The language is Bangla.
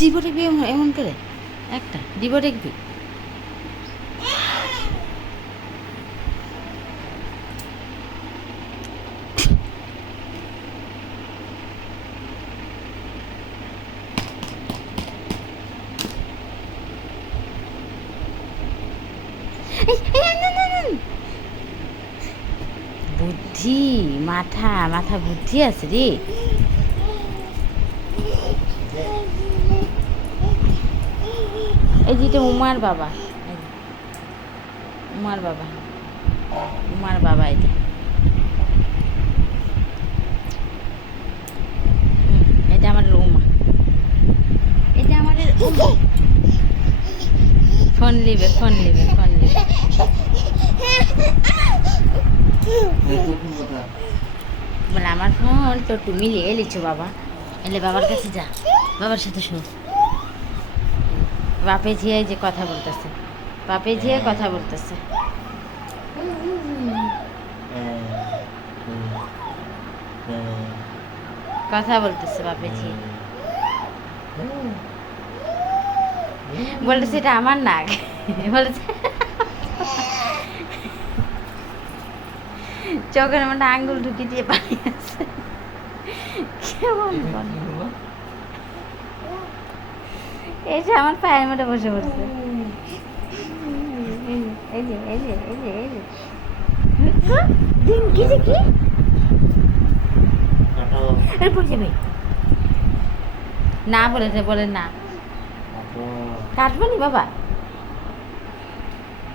দিব দেখবি এমন করে একটা দিব দেখবি। বুদ্ধি মাথা মাথা বুদ্ধি আছে রে। এই যেটা উমার বাবা, উমার বাবা, উমার বাবা এটা। এটা আমাদের উমা, এটা আমাদের উমা। ফোন নিবে ফোন নিবে ফোন নিবে। বলে আমার ফোন তো তুমি নিয়ে লিছো বাবা, এলে বাবার কাছে যা, বাবার সাথে শোন। বাপে ঝিয়ে যে কথা বলতেছে, বাপে ঝিয়ে কথা বলতেছে। কথা বলতেছে বাপে ঝিয়ে, বলতেছে এটা আমার নাক, বলেছে চোখের মধ্যে আঙ্গুল ঢুকি দিয়ে পানি আছে। কেমন এটা আমার পায়ের মধ্যে বসে পড়ছে। এই যে এই যে এই যে এই যে কি যে কি পড়ে যাবে না, বলেছে বলে না কাটবো নি বাবা।